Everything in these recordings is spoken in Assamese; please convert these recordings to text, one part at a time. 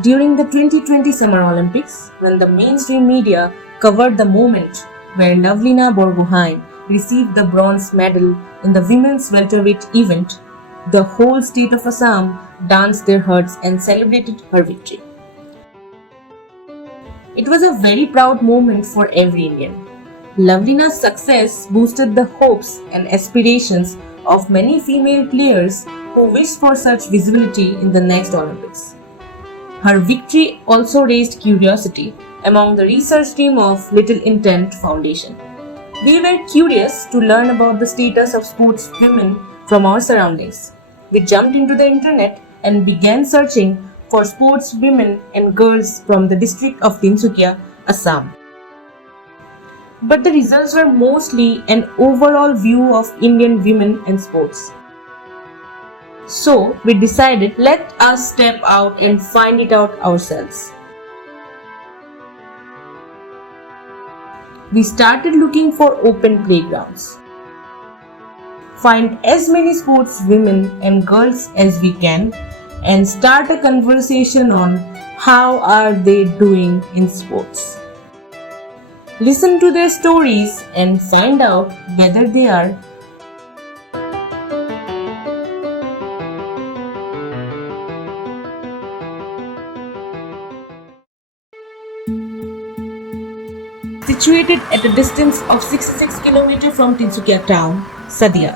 During the 2020 Summer Olympics, when the mainstream media covered the moment where Lavlina Borgohain received the bronze medal in the women's welterweight event, the whole state of Assam danced their hearts and celebrated her victory. It was a very proud moment for every Indian. Lavlina's success boosted the hopes and aspirations of many female players who wished for such visibility in the next Olympics. Her victory also raised curiosity among the research team of Little Intent Foundation. We were curious to learn about the status of sports women from our surroundings. We jumped into the internet and began searching for sports women and girls from the district of Tinsukia, Assam. But the results were mostly an overall view of Indian women and sports. So we decided, let us step out and find it out ourselves. We started looking for open playgrounds. Find as many sports women and girls as we can and start a conversation on how are they doing in sports. Listen to their stories and find out whether they are situated at a distance of 66 km from Tinsukia town. Sadiya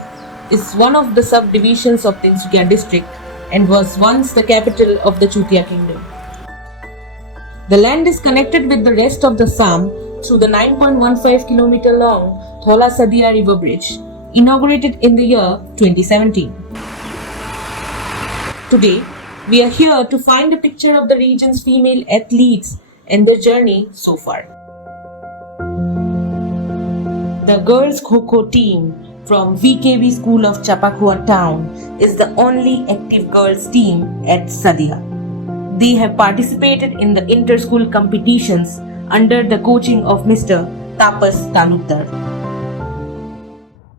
is one of the subdivisions of Tinsukia district and was once the capital of the Chutia kingdom. The land is connected with the rest of the Assam through the 9.15 km long Thola Sadiya river bridge, inaugurated in the year 2017. Today, we are here to find a picture of the region's female athletes and their journey so far. The girls Kho team from VKB School of Chapakua town is the only active girls team at Sadiya. They have participated in the inter-school competitions under the coaching of Mr. Tapas Talukdar.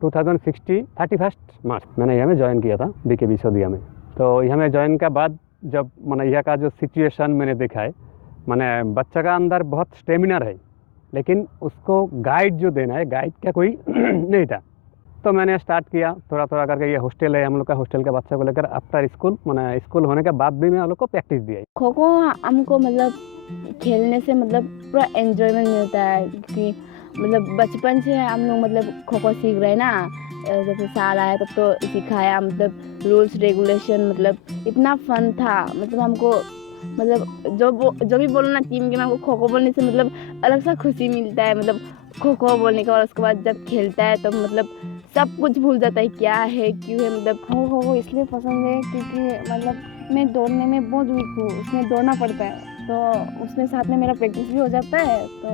2016 31 मार्च मैंने यहाँ में ज्वाइन किया था VKB सदिया में। तो यहाँ में ज्वाइन के बाद जब मैंने यहाँ का जो सिचुएशन मैंने देखा है, मैंने बच्चा का अंदर बहुत स्टेमिना है, लेकिन उसको गाइड जो देना है, गाइड का कोई नहीं था। तो मैंने स्टार्ट किया थोड़ा थोड़ा करके। ये हॉस्टल है, हम लोग का हॉस्टल के बच्चे को लेकर आफ्टर स्कूल, मैंने स्कूल होने के बाद भी मैं हम लोग को प्रैक्टिस दिया। खो खो हमको मतलब खेलने से मतलब पूरा एंजॉयमेंट मिलता है, क्योंकि मतलब बचपन से हम लोग मतलब खो खो सीख रहे हैं ना। जब से साल आया तब तो सिखाया, मतलब रूल्स रेगुलेशन, मतलब इतना फन था। मतलब हमको मतलब जो भी बोलो ना टीम के में, हमको खो खो बोलने से मतलब अलग सा खुशी मिलता है। मतलब खो खो बोलने के बाद उसके बाद जब खेलता है तो मतलब सब कुछ भूल जाता है, क्या है क्यों है। मतलब खो खो इसलिए पसंद है क्योंकि मतलब मैं दौड़ने में बहुत वीक हूँ, उसमें दौड़ना पड़ता है, तो उसमें साथ में मेरा प्रैक्टिस भी हो जाता है। तो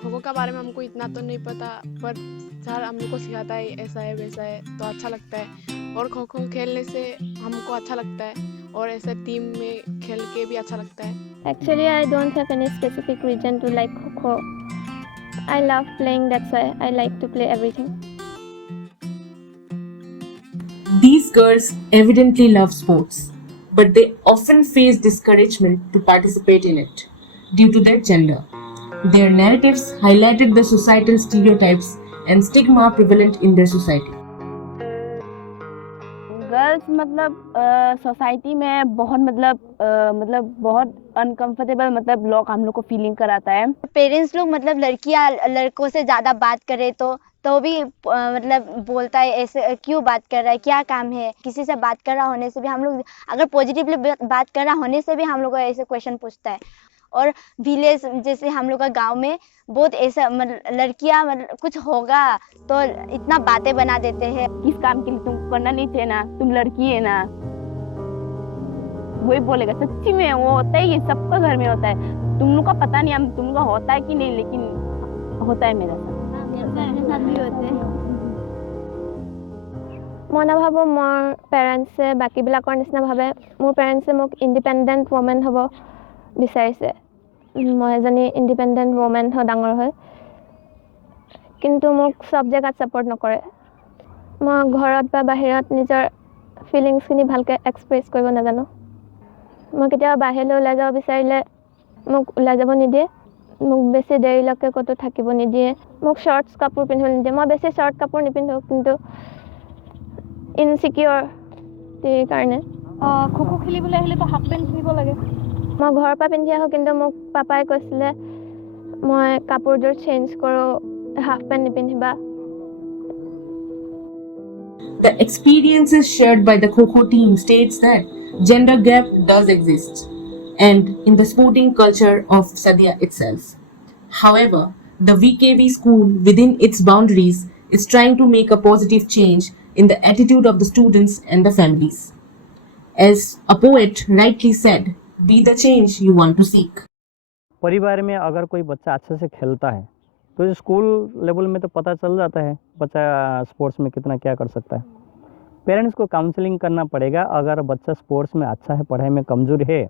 खो खो के बारे में हमको इतना तो नहीं पता, पर सर हम लोग को सिखाता है ऐसा है वैसा है, तो अच्छा लगता है। और खो खो खेलने से हमको अच्छा लगता है और ऐसे टीम में खेल के भी अच्छा लगता है। Actually, I don't have any specific reason to like Kho. I love playing, that's why I like to play everything. These girls evidently love sports, but they often face discouragement to participate in it due to their gender. Their narratives highlighted the societal stereotypes and stigma prevalent in their society. Girls मतलब सोसाइटी में बहुत मतलब बहुत अनकंफर्टेबल मतलब लोग हम लोग को फीलिंग कराता है। पेरेंट्स लोग मतलब लड़कियां लड़कों से ज़्यादा बात करे तो भी मतलब बोलता है ऐसे क्यों बात कर रहा है, क्या काम है। किसी से बात कर रहा होने से भी हम लोग, अगर पॉजिटिवली बात कर रहा होने से भी हम लोग को ऐसे क्वेश्चन पूछता है। और विलेज जैसे हम लोग का गांव में बहुत ऐसा लड़कियां कुछ होगा तो इतना बातें बना देते हैं, किस काम के लिए तुम करना नहीं थे ना, तुम लड़की है ना। वही बोलेगा, सच्ची में वो होता है, ये सबका घर में होता है। तुम लोग का पता नहीं, हम तुम लोग का होता है कि नहीं, लेकिन होता है मेरे साथ। मेरे साथ भी होते हैं। মই নাভাবোঁ মোৰ পেৰেণ্টছে বাকীবিলাকৰ নিচিনা ভাবে। মোৰ পেৰেণ্টছে মোক ইণ্ডিপেণ্ডেণ্ট ওমেন হ'ব বিচাৰিছে। মই এজনী ইণ্ডিপেণ্ডেণ্ট ওমেন হৈ ডাঙৰ হয়, কিন্তু মোক চব জেগাত ছাপৰ্ট নকৰে। মই ঘৰত বা বাহিৰত নিজৰ ফিলিংছখিনি ভালকৈ এক্সপ্ৰেছ কৰিব নাজানো। মই কেতিয়াবা বাহিৰলৈ ওলাই যাব বিচাৰিলে মোক ওলাই যাব নিদিয়ে, মোক বেছি দেৰিলৈকে ক'তো থাকিব নিদিয়ে, মোক শ্বৰ্টছ কাপোৰ পিন্ধিবলৈ নিদিয়ে। মই বেছি শ্বৰ্ট কাপোৰ নিপিন্ধোঁ, কিন্তু ইনচিকিউৰ কাৰণে। খো খেলিবলৈ আহিলেতো হাফ পেণ্ট পিন্ধিব লাগে। মই ঘৰৰ পৰা পিন্ধি আহোঁ, কিন্তু মোক পাপাই কৈছিলে মই কাপোৰযোৰ চেঞ্জ কৰোঁ, হাফ পেণ্ট নিপিন্ধিবা। The experiences shared by the Kho team states that gender gap does exist and in the sporting culture of Sadiya itself. However, the VKV school within its boundaries is trying to make a positive change in the attitude of the students and the families. As a poet rightly said, be the change you want to seek. परिवार में अगर कोई बच्चा अच्छे से खेलता है तो स्कूल लेवल में तो पता चल जाता है बच्चा स्पोर्ट्स में कितना क्या कर सकता है। पेरेंट्स को काउंसलिंग करना पड़ेगा। अगर बच्चा स्पोर्ट्स में अच्छा है, पढ़ाई में कमज़ोर है,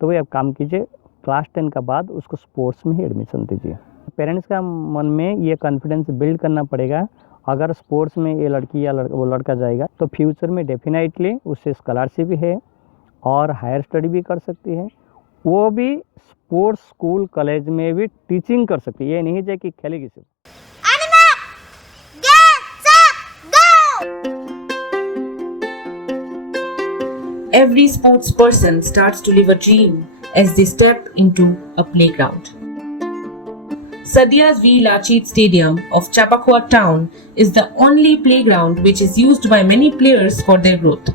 तो भाई आप काम कीजिए, क्लास 10 का बाद उसको स्पोर्ट्स में ही एडमिशन दीजिए। पेरेंट्स का मन में ये कॉन्फिडेंस बिल्ड करना पड़ेगा। अगर स्पोर्ट्स में ये लड़की या वो लड़का जाएगा तो फ्यूचर में डेफिनेटली उससे स्कॉलरशिप भी है और हायर स्टडी भी कर सकती है। वो भी स्पोर्ट्स स्कूल कॉलेज में भी टीचिंग कर सकती है। ये नहीं है कि खेलेगी सिर्फ। Every sports person starts to live a dream as they step into a playground. Sadiya's V. Lachit Stadium of Chappaqua town is the only playground which is used by many players for their growth.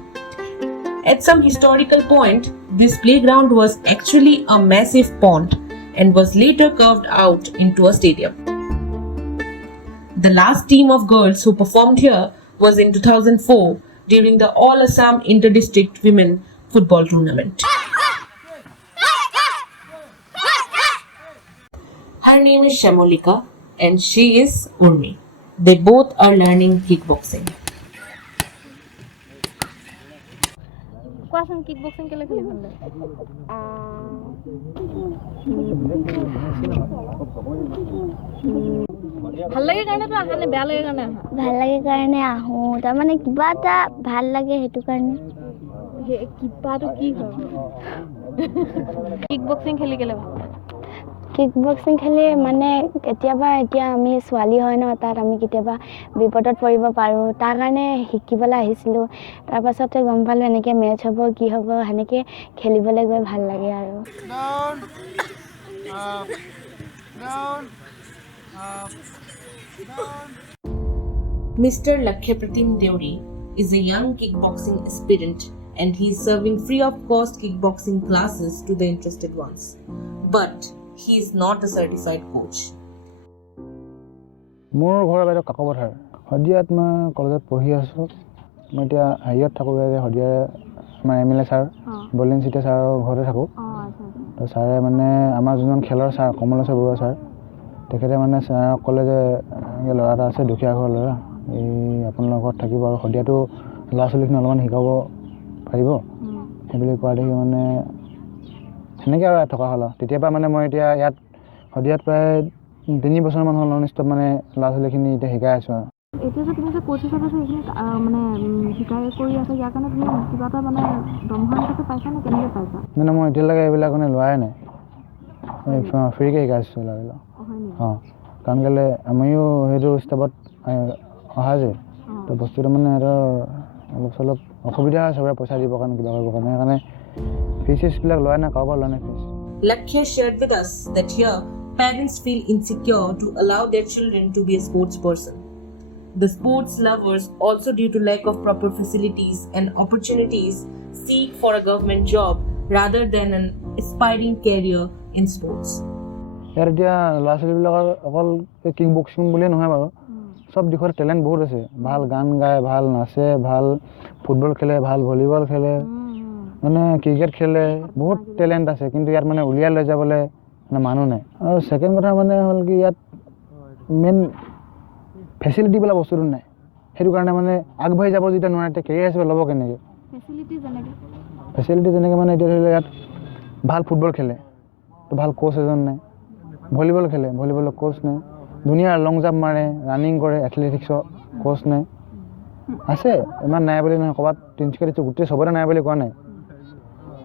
At some historical point, this playground was actually a massive pond and was later carved out into a stadium. The last team of girls who performed here was in 2004 during the All Assam Inter-District Women Football Tournament. Her name is Shamolika and she is Urmi. They both are learning kickboxing. কোৱাচোন কিক বক্সিং কেলে খেলি ভাল লাগে? ভাল লাগে কাৰণেতো আহা নে বেয়া লাগে কাৰণে আহা? ভাল লাগে কাৰণে আহোঁ, তাৰমানে কিবা এটা ভাল লাগে সেইটো কাৰণে। কিবাটো কি হয়? কিক বক্সিং খেলি কেলে ভাল? কিক বক্সিং খেলি মানে কেতিয়াবা এতিয়া আমি ছোৱালী হয় ন, তাত আমি কেতিয়াবা বিপদত পৰিব পাৰোঁ, তাৰ কাৰণে শিকিবলৈ আহিছিলোঁ। তাৰপাছতে গম পালোঁ এনেকৈ মেটচ হ'ব কি হ'ব, সেনেকৈ খেলিবলৈ গৈ ভাল লাগে আৰু। Mr. Lakhyapratim Deuri is a young kickboxing aspirant and he is serving free of cost kickboxing classes to the interested ones. But he is not a certified coach. মোৰ ঘৰ বাইদেউ কাকপথাৰ। শদিয়াত মই কলেজত পঢ়ি আছোঁ। মই এতিয়া হেৰিয়ত থাকোঁ, শদিয়াৰ আমাৰ MLA ছাৰ বলিন চিটে ছাৰৰ ঘৰতে থাকোঁ। তো ছাৰে মানে আমাৰ যোনজন খেলৰ ছাৰ কমলেশ্বৰ বৰুৱা ছাৰ, তেখেতে মানে ছাৰক ক'লে যে ল'ৰা এটা আছে, দুখীয়া ঘৰৰ ল'ৰা, এই আপোনালোকৰ ঘৰত থাকিব আৰু শদিয়াটো ল'ৰা ছোৱালীখিনি অলপমান শিকাব পাৰিব, সেইবুলি কোৱা দেখি মানে সেনেকৈ আৰু ইয়াত থকা হ'ল। তেতিয়াৰ মানে মই এতিয়া ইয়াত শদিয়াত প্ৰায় 3 বছৰমান হ'ল নন ষ্টপ মানে ল'ৰা ছোৱালীখিনি এতিয়া শিকাই আছোঁ আৰু। এতিয়া যে তুমি যে কোচ হিচাপে সেইখিনি মানে শিকাই কৰি আছে, ইয়াৰ কাৰণে তুমি কিবা এটা মানে দৰমহা হিচাপে পাইছা নে কেনেকৈ পাইছা? মানে মই এতিয়ালৈকে এইবিলাক মানে লোৱাই নাই, ফ্ৰীকৈ শিকাইছোঁ ল'ৰাবিলাক। অঁ, কাৰণ কেলৈ আমিও সেইটো ষ্টেপত অহা যে, তো বস্তুটো মানে সিহঁতৰ অলপ চলপ অসুবিধা হয় চবৰে পইচা দিবৰ কাৰণে, কিবা কৰিবৰ কাৰণে, সেইকাৰণে ফিজবিলাক লোৱা নাই, কাৰোবাৰ লোৱা নাই fees. Lakshya shared with us that here parents feel insecure to allow their children to be a sports person. The sports lovers, also due to lack of proper facilities and opportunities, seek for a government job rather than an aspiring career in sports. ইয়াত এতিয়া ল'ৰা ছোৱালীবিলাকৰ অকল কিক বক্সিং বুলিয়ে নহয় বাৰু, চব দিশত টেলেণ্ট বহুত আছে। ভাল গান গায়, ভাল নাচে, ভাল ফুটবল খেলে, ভাল ভলীবল খেলে, মানে ক্ৰিকেট খেলে, বহুত টেলেণ্ট আছে। কিন্তু ইয়াত মানে উলিয়াই লৈ যাবলৈ মানে মানুহ নাই। আৰু ছেকেণ্ড কথা মানে হ'ল কি, ইয়াত মেইন ফেচিলিটি বোলা বস্তুটো নাই। সেইটো কাৰণে মানে আগবাঢ়ি যাব যেতিয়া নোৱাৰে, তেতিয়া কেৰিয়াৰ হিচাপে ল'ব কেনেকৈ? ফেচিলিটি যেনেকৈ মানে এতিয়া ধৰি লওক ইয়াত ভাল ফুটবল খেলে তো ভাল কোচ এজন নাই, ভলীবল খেলে ভলীবলৰ কোচ নাই, ধুনীয়া লং জাম্প মাৰে, ৰানিং কৰে, এথলেটিক্সৰ কোচ নাই। আছে ইমান নাই বুলি নহয়, ক'ৰবাত তিনিচুকীয়া গোটেই চবতে নাই বুলি কোৱা নাই,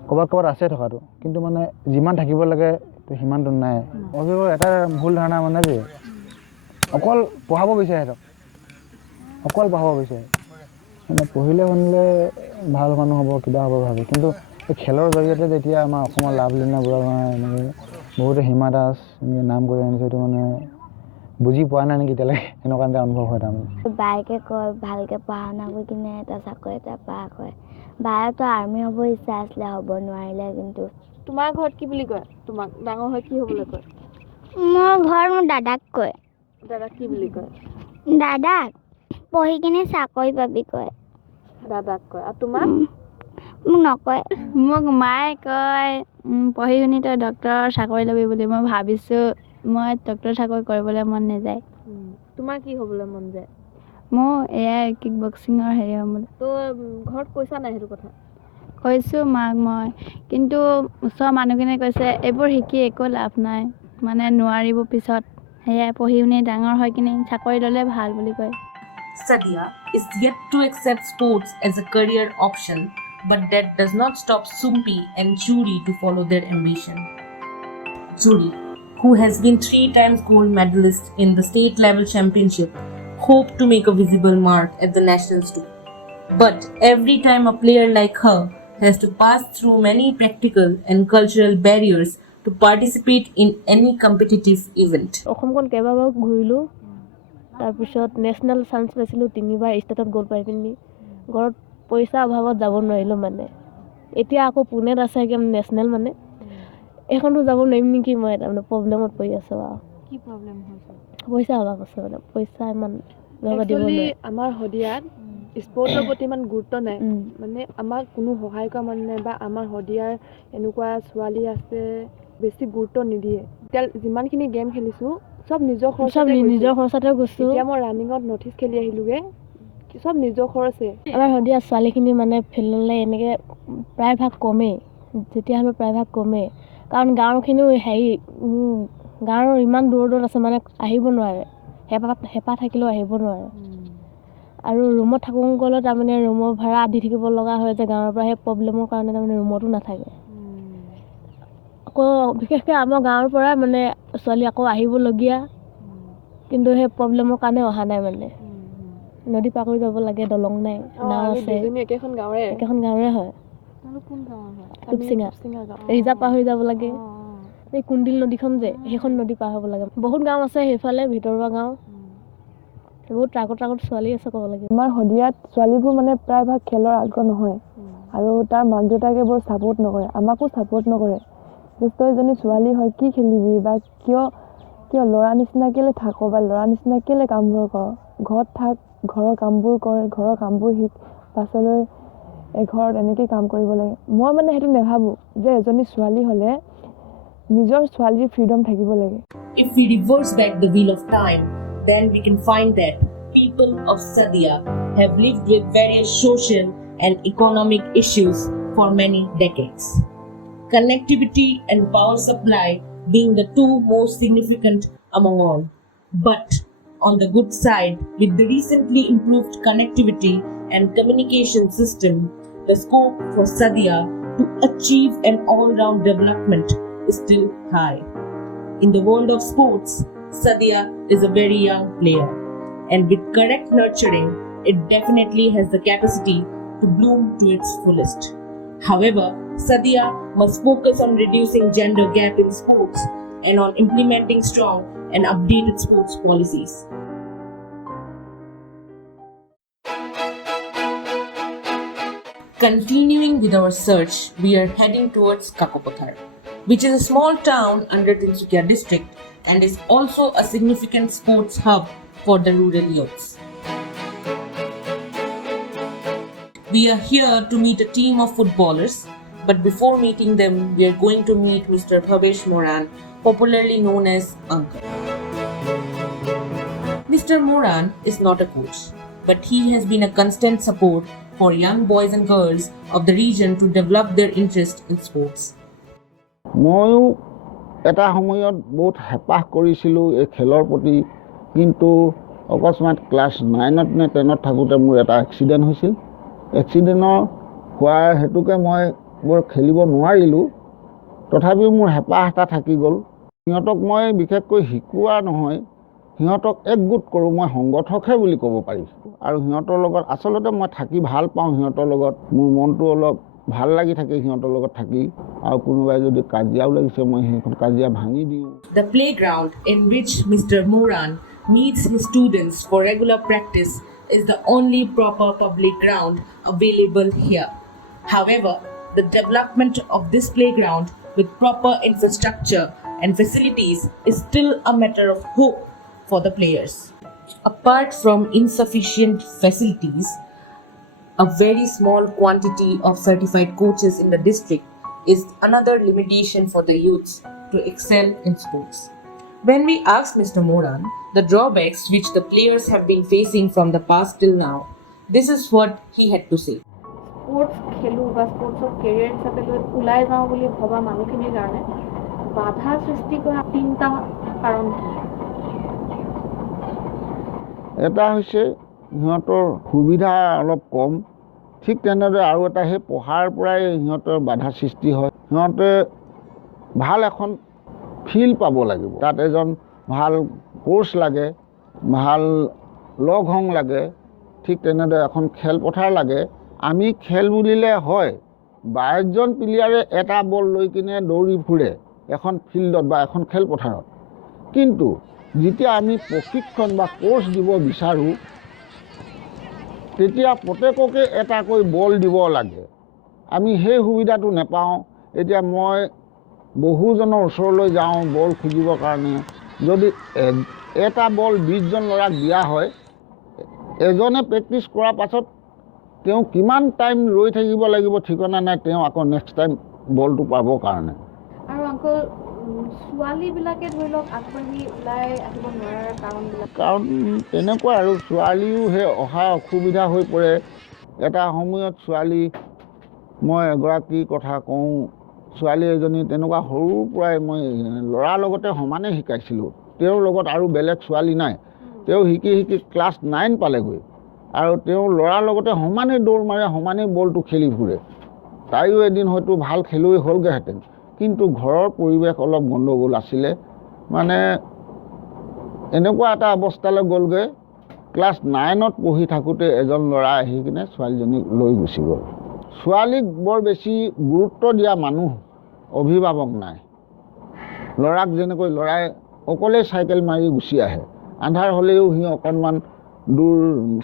ক'ৰবাত আছে থকাটো, কিন্তু মানে যিমান থাকিব লাগে সিমানটো নাই। অভিভাৱকৰ এটা ভুল ধাৰণা মানে যে অকল পঢ়াব বিচাৰে সিহঁতক, অকল পঢ়াব বিচাৰে, মানে পঢ়িলে শুনিলে ভাল মানুহ হ'ব, কিবা হ'ব ভাবে। কিন্তু এই খেলৰ জৰিয়তে যেতিয়া আমাৰ অসমৰ লাভলীনা বুঢ়াগোহাঁই এনেকৈ বহুতে হিমা দাস এনেকৈ নাম কৰি আনিছে, এইটো মানে বুজি পোৱা নাই নেকি এতিয়ালৈকে, এনেকুৱা এটা অনুভৱ হয় তাৰমানে। বায়েকে কয় ভালকৈ পঢ়া শুনা কৰি কিনে এটা চাকৰি এটা পাৰ কৰে। বায়েতো আৰ্মি হ'ব ইচ্ছা আছিলে, হ'ব নোৱাৰিলে। কিন্তু তোমাৰ ঘৰত কি বুলি কয় তোমাক? ডাঙৰ হৈ কি হ'বলৈ কয়? মোৰ ঘৰত মোৰ দাদাক কয়। দাদাক কি বুলি কয়? দাদাক পঢ়ি কিনে চাকৰি পাবি কয়। দাদাক কয়। আৰু তোমাক? মোক নকয়। মোক মায়ে কয় পঢ়ি শুনি তই ডক্টৰৰ চাকৰি ল'বি বুলি। মই ভাবিছোঁ মই ডক্টৰ চাকৰি কৰিবলৈ মন নাযায়। তোমাৰ কি হ'বলৈ মন যায়? মোৰ এয়াই কিক বক্সিঙৰ হেৰি হ'ম বুলি। তো ঘৰত কৈছা নাই সেইটো কথা? কৈছোঁ মাক মই, কিন্তু ওচৰৰ মানুহখিনিয়ে কৈছে এইবোৰ শিকি একো লাভ নাই, মানে নোৱাৰিব পিছত, সেয়াই পঢ়ি শুনি ডাঙৰ হৈ কিনে চাকৰি ল'লে ভাল বুলি কয়। Sadiya is yet to accept sports as a career option, but that does not stop Sumpi and Churi to follow their ambition. Churi, who has been 3 times gold medalist in the state level championship, hoped to make a visible mark at the nationals too. But every time a player like her has to pass through many practical and cultural barriers to participate in any competitive event. অসমখন কেইবাবাৰো ঘূৰিলোঁ, তাৰপিছত নেশ্যনেল চান্স পাইছিলোঁ 3বাৰ ষ্টেটত গ'ল্ড পাই পিনি। ঘৰত পইচা অভাৱত যাব নোৱাৰিলোঁ মানে। এতিয়া আকৌ পুনেত আছে একদম নেশ্যনেল মানে, এইখনতো যাব নোৱাৰিম নেকি, মই তাৰমানে প্ৰব্লেমত পৰি আছোঁ আৰু। কি প্ৰব্লেম হৈছে? পইচা অভাৱ আছে মানে, পইচা ইমান একচুৱেলি আমাৰ শদিয়াত স্পৰ্টছৰ প্ৰতি ইমান গুৰুত্ব নাই, মানে আমাক কোনো সহায় কৰা মানুহ নাই, বা আমাৰ শদিয়াৰ এনেকুৱা ছোৱালী আছে বেছি গুৰুত্ব নিদিয়ে। এতিয়া যিমানখিনি গেম খেলিছোঁ চব নিজৰ খৰচতে গৈছোঁ। এতিয়া মই ৰানিঙত নৰ্থ ইষ্ট খেলি আহিলোঁগৈ, চব নিজৰ খৰচে। আমাৰ শদিয়াৰ ছোৱালীখিনি মানে ফিল্ডলৈ এনেকৈ প্ৰায়ভাগ কমেই, যেতিয়া হ'লেও প্ৰায়ভাগ কমেই, কাৰণ গাঁৱৰখিনিও গাঁৱৰ ইমান দূৰত আছে মানে আহিব নোৱাৰে, হেঁপাহ থাকিলেও আহিব নোৱাৰে। আৰু ৰুমত থাকোঁ গ'লে তাৰমানে ৰুমৰ ভাড়া দি থাকিব লগা হয় যে গাঁৱৰ পৰা, সেই প্ৰব্লেমৰ কাৰণে তাৰমানে ৰুমতো নাথাকে। আকৌ বিশেষকৈ আমাৰ গাঁৱৰ পৰা মানে ছোৱালী আকৌ আহিবলগীয়া, কিন্তু সেই প্ৰব্লেমৰ কাৰণে অহা নাই মানে। নদী পাৰ কৰি যাব লাগে, দলং নাই, নাও আছে। একেখন গাঁৱৰে হয়। ৰিজাৰ্ভ পাৰ হৈ যাব লাগে। এই কুন্দিল নদীখন যে, সেইখন নদী পাৰ হ'ব লাগে। বহুত গাঁও আছে সেইফালে, ভিতৰুৱা গাঁও, বহুত ট্ৰাকত ছোৱালী আছে ক'ব লাগে। আমাৰ শদিয়াত ছোৱালীবোৰ মানে প্ৰায়ভাগ খেলৰ আগ্ৰহ নহয়, আৰু তাৰ মাক দেউতাকে বৰ ছাপোৰ্ট নকৰে, আমাকো ছাপোৰ্ট নকৰে। তই এজনী ছোৱালী হয় কি খেলিবি, বা কিয় ল'ৰা নিচিনা কেলৈ থাক, বা ল'ৰা নিচিনা কেলৈ কামবোৰ কৰ, ঘৰত থাক, ঘৰৰ কামবোৰ কৰ, ঘৰৰ কামবোৰ শিক, পাছলৈ ঘৰত এনেকেই কাম কৰিব লাগে। মই মানে সেইটো নাভাবোঁ যে এজনী ছোৱালী হ'লে নিজৰ ছোৱালীৰ ফ্ৰীডম থাকিব লাগে। If we reverse back the wheel of time, then we can find that people of Sadiya have lived with various social and economic issues for many decades. Connectivity and power supply being the 2 most significant among all. But on the good side, with the recently improved connectivity and communication system, the scope for Sadiya to achieve an all-round development is still high. In the world of sports, Sadiya is a very young player, and with correct nurturing, it definitely has the capacity to bloom to its fullest. However, Sadiya must focus on reducing gender gap in sports and on implementing strong and updated sports policies. Continuing with our search, we are heading towards Kakupathar, which is a small town under Tinsukia district and is also a significant sports hub for the rural youths. We are here to meet a team of footballers, but before meeting them, we are going to meet Mr. Bhavesh Moran, popularly known as Uncle. Mr. Moran is not a coach, but he has been a constant support for young boys and girls of the region to develop their interest in sports. ময়ো এটা সময়ত বহুত হেঁপাহ কৰিছিলোঁ এই খেলৰ প্ৰতি, কিন্তু অকস্মাত ক্লাছ 9ত নে 10ত থাকোঁতে মোৰ এটা এক্সিডেণ্ট হৈছিল। এক্সিডেণ্টৰ হোৱাৰ হেতুকে মই বৰ খেলিব নোৱাৰিলোঁ তথাপিও মোৰ হেঁপাহ এটা থাকি গ'ল সিহঁতক মই বিশেষকৈ শিকোৱা নহয় সিহঁতক একগোট কৰোঁ মই সংগঠকহে বুলি ক'ব পাৰি আৰু সিহঁতৰ লগত আচলতে মই থাকি ভাল পাওঁ সিহঁতৰ লগত মোৰ মনটো অলপ ভাল লাগি থাকে সিহঁতৰ লগত থাকি আৰু কোনোবাই যদি কাজিয়াও লাগিছে মই সেইখন কাজিয়া ভাঙি দিওঁ The playground in which Mr. Moran meets his students for regular practice is the only proper public ground available here. However, the development of this playground with proper infrastructure and facilities is still a matter of hope for the players. Apart from insufficient facilities, a very small quantity of certified coaches in the district is another limitation for the youths to excel in sports. When we asked Mr. Moran the drawbacks which the players have been facing from the past till now, this is what he had to say. Sports খেলোঁ বা স্পৰ্টছক কেৰিয়াৰ হিচাপে লৈ ওলাই যাওঁ বুলি ভবা মানুহখিনিৰ কাৰণে বাধা সৃষ্টি কৰা 3টা কাৰণ এটা হৈছে সিহঁতৰ সুবিধা অলপ কম ঠিক তেনেদৰে আৰু এটা সেই পঢ়াৰ পৰাই সিহঁতৰ বাধা সৃষ্টি হয় সিহঁতে ভাল এখন ফিল্ড পাব লাগিব তাত এজন ভাল কোচ লাগে ভাল লগ হং লাগে ঠিক তেনেদৰে এখন খেলপথাৰ লাগে আমি খেল বুলিলে হয় 22জন প্লেয়াৰে এটা বল লৈ কিনে দৌৰি ফুৰে এখন ফিল্ডত বা এখন খেলপথাৰত কিন্তু যেতিয়া আমি প্ৰশিক্ষণ বা কোচ দিব বিচাৰোঁ তেতিয়া প্ৰত্যেককে এটাকৈ বল দিব লাগে আমি সেই সুবিধাটো নাপাওঁ এতিয়া মই বহুজনৰ ওচৰলৈ যাওঁ বল খুজিবৰ কাৰণে যদি এটা বল 20জন ল'ৰাক দিয়া হয় এজনে প্ৰেক্টিছ কৰাৰ পাছত তেওঁ কিমান টাইম ৰৈ থাকিব লাগিব ঠিকনা নাই তেওঁ আকৌ নেক্সট টাইম বলটো পাবৰ কাৰণে আৰু আংকল ছোৱালীবিলাকে ধৰি লওক আগবাঢ়ি ওলাই আহিব নোৱাৰাৰ কাৰণ তেনেকুৱা আৰু ছোৱালীও সেই অহা অসুবিধা হৈ পৰে এটা সময়ত ছোৱালী মই এগৰাকী কথা কওঁ ছোৱালী এজনী তেনেকুৱা সৰুৰ পৰাই মই ল'ৰাৰ লগতে সমানে শিকাইছিলোঁ তেওঁৰ লগত আৰু বেলেগ ছোৱালী নাই তেওঁ শিকি শিকি ক্লাছ 9 পালেগৈ আৰু তেওঁ ল'ৰাৰ লগতে সমানে দৌৰ মাৰে সমানে বলটো খেলি ফুৰে তাইও এদিন হয়তো ভাল খেলুৱৈ হ'লগৈহেঁতেন কিন্তু ঘৰৰ পৰিৱেশ অলপ গণ্ডগোল আছিলে মানে এনেকুৱা এটা অৱস্থালৈ গ'লগৈ ক্লাছ 9ত পঢ়ি থাকোঁতে এজন ল'ৰা আহি কিনে ছোৱালীজনীক লৈ গুচি গ'ল ছোৱালীক বৰ বেছি গুৰুত্ব দিয়া মানুহ অভিভাৱক নাই ল'ৰাক যেনেকৈ ল'ৰাই অকলেই চাইকেল মাৰি গুচি আহে আন্ধাৰ হ'লেও সি অকণমান দূৰ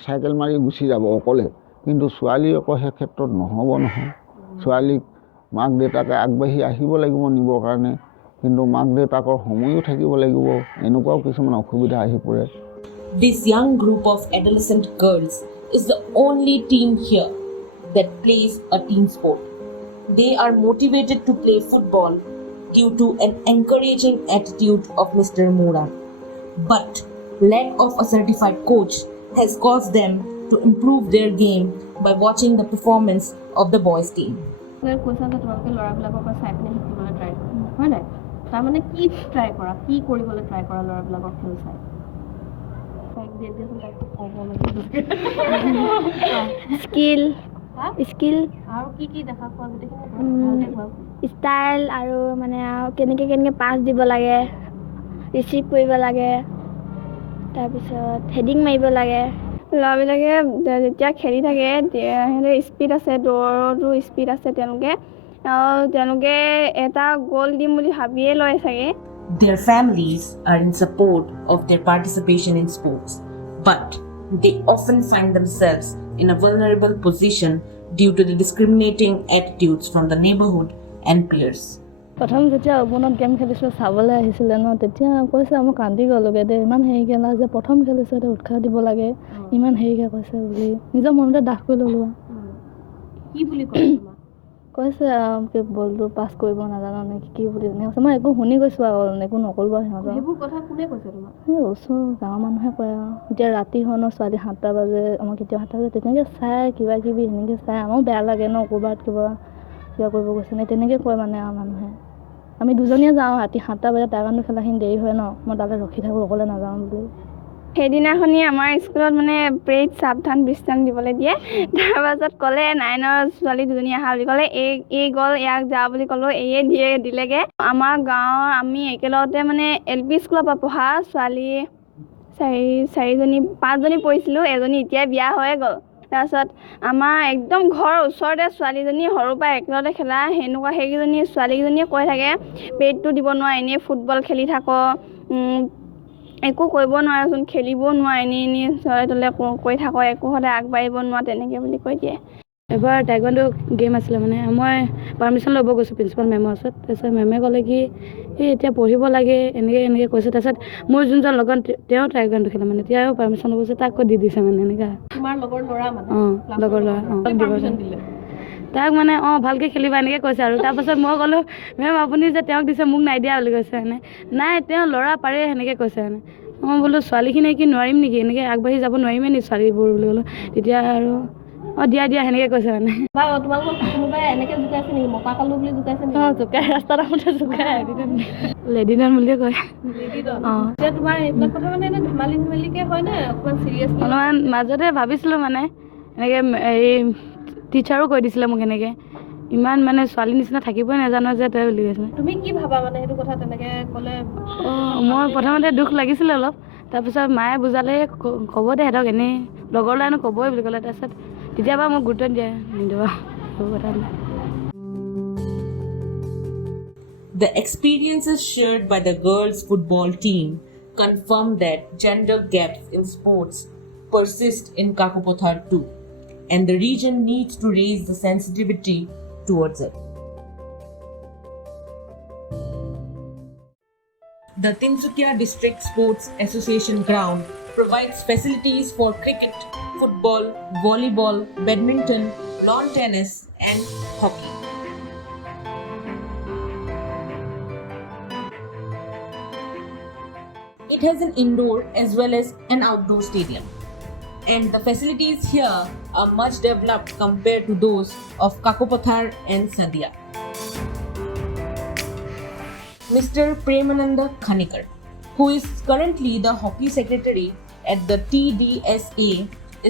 চাইকেল মাৰি গুচি যাব অকলে কিন্তু ছোৱালী আকৌ সেই ক্ষেত্ৰত নহ'ব নহয় ছোৱালীক মাক দেউতাকে আগবাঢ়ি আহিব লাগিব নিবৰ কাৰণে কিন্তু মাক দেউতাকৰ সময়ো থাকিব লাগিব এনেকুৱাও কিছুমান অসুবিধা আহি পৰে This young group of adolescent girls is the only team here that plays a team sport. They are motivated to play football due to an encouraging attitude of Mr. Moran. But lack of a certified coach has caused them to improve their game by watching the performance of the boys team. কৈছা যে তোমালোকে ল'ৰাবিলাকৰ পৰা চাই পিনে শিকিবলৈ ট্ৰাই কৰা হয় নাই তাৰমানে কি ট্ৰাই কৰা কি কৰিবলৈ ট্ৰাই কৰা ল'ৰাবিলাকক খেল চাই স্কিল স্কিল আৰু কি দেখা পোৱা ষ্টাইল আৰু মানে কেনেকৈ পাছ দিব লাগে ৰিচিভ কৰিব লাগে তাৰপিছত হেডিং মাৰিব লাগে ল'ৰাবিলাকে যেতিয়া খেলি থাকে সিহঁতৰ স্পীড আছে দৌৰতো স্পীড আছে তেওঁলোকে এটা গ'ল দিম বুলি ভাবিয়ে লয় চাগে Their families are in support of their participation in sports, but they often find themselves in a vulnerable position due to the discriminating attitudes from the neighborhood and peers. প্ৰথম যেতিয়া ওপনত গেম খেলিছিলোঁ চাবলৈ আহিছিলে ন তেতিয়া কৈছে মই কান্দি গ'লোগৈ দে ইমান হেৰিকৈ না যে প্ৰথম খেলিছে এতিয়া উৎসাহ দিব লাগে ইমান হেৰিকৈ কৈছে বুলি নিজৰ মনতে দাস কৰি ল'লোঁ কি বুলি কৈছে কৈছে বলটো পাছ কৰিব নাজানো নে কি বুলি কৈছে মই একো শুনি গৈছোঁ আৰু একো নকৰিব সিহঁতৰ সেইবোৰ কথা কোনে কৈছে তোমাক এই ওচৰ গাঁৱৰ মানুহে কয় আৰু এতিয়া ৰাতি হয় ন ছোৱালী 7টা বাজে আমাৰ কেতিয়াবা 7টা বাজে তেনেকৈ চাই কিবা কিবি সেনেকৈ চাই আমাৰো বেয়া লাগে ন ক'ৰবাত কিবা কৰিব গৈছে নে তেনেকৈ কয় মানে আৰু মানুহে আমি দুজনীয়ে যাওঁ ৰাতি 7টা বজাত টাইকাণ্ডো খেলাখিনি দেৰি হয় ন মই তালৈ ৰখি থাকোঁ অকলে নাযাওঁ বুলি সেইদিনাখনি আমাৰ স্কুলত মানে প্ৰেড সাৱধান বিশ্ৰাম দিবলৈ দিয়ে তাৰপাছত ক'লে 9ৰ ছোৱালী দুজনী আহা বুলি ক'লে এই গ'ল ইয়াক যা বুলি ক'লোঁ এয়ে দিলেগৈ আমাৰ গাঁৱৰ আমি একেলগতে মানে LP স্কুলৰ পৰা পঢ়া ছোৱালী পাঁচজনী পঢ়িছিলোঁ এজনী এতিয়া বিয়া হৈয়ে গ'ল তাৰপাছত আমাৰ একদম ঘৰৰ ওচৰতে ছোৱালীজনী সৰুৰ পৰা একেলগতে খেলা সেইকেইজনী ছোৱালীকেইজনীয়ে কৈ থাকে পেডটো দিব নোৱাৰে এনেই ফুটবল খেলি থাক একো কৰিব নোৱাৰচোন খেলিবও নোৱাৰে এনেই চৰাই তলে কৈ থাক একো সদায় আগবাঢ়িব নোৱাৰে তেনেকৈ বুলি কৈ দিয়ে এবাৰ টাইকোৱাণ্ডো গেম আছিলে মানে মই পাৰ্মিশ্যন ল'ব গৈছোঁ প্ৰিন্সিপাল মেমৰ ওচৰত তাৰপিছত মেমে ক'লে কি এতিয়া পঢ়িব লাগে এনেকৈ কৈছে তাৰপিছত মোৰ যোনজন লগত তেওঁ টাইকোৱাণ্ডো খেলে মানে তেতিয়াও পাৰ্মিশ্যন ল'ব গৈছে তাকো দি দিছে মানে এনেকুৱা তোমাৰ লগৰ ল'ৰা মানে লগৰ ল'ৰা পাৰ্মিশ্যন দিলে তাক মানে ভালকৈ খেলিবা এনেকৈ কৈছে আৰু তাৰপাছত মই ক'লোঁ মেম আপুনি যে তেওঁক দিছে মোক নাই দিয়া বুলি কৈছে মানে নাই তেওঁ ল'ৰা পাৰে সেনেকৈ কৈছে মানে মই বোলো ছোৱালীখিনি কি নোৱাৰিম নেকি এনেকৈ আগবাঢ়ি যাব নোৱাৰিমে নেকি ছোৱালীবোৰ বুলি ক'লোঁ তেতিয়া আৰু দিয়া সেনেকৈ কৈছে মানে তোমালোকক কোনোবাই এনেকৈ জোকাইছে নেকি মকা কালো বুলি জোকাইছে নেকি জোকাই ৰাস্তাত আহোঁতে জোকাই লেডিডন বুলিয়ে কয় এতিয়া তোমাৰ এইবিলাক কথা মানে এনে ধেমালিকৈ হয় নে অকণমান চিৰিয়াছ অলপমান মাজতে ভাবিছিলোঁ মানে এনেকৈ এই টিচাৰো কৈ দিছিলে মোক এনেকৈ ইমান মানে ছোৱালী নিচিনা থাকিবই নাজানো যে তই বুলি কৈছিলে তুমি কি ভাবা মানে সেইটো কথা তেনেকৈ ক'লে মই প্ৰথমতে দুখ লাগিছিলে অলপ তাৰপিছত মায়ে বুজালে ক'ব দে সিহঁতক এনেই লগৰ ল'ৰানো ক'বই বুলি ক'লে তাৰপিছত তেতিয়াবা মোক গুৰুত্ব দিয়া নিদিব সেইবোৰ কথা The experiences shared by the girls' football team confirm that gender gaps in sports persist in Kakupathar too, and the region needs to raise the sensitivity towards it. The Tinsukia District Sports Association ground provides facilities for cricket, football, volleyball, badminton, lawn tennis, and hockey. It has an indoor as well as an outdoor stadium, and the facilities here are much developed compared to those of Kakupathar and Sadiya. Mr. Premananda Khanikar, who is currently the hockey secretary at the TDSA,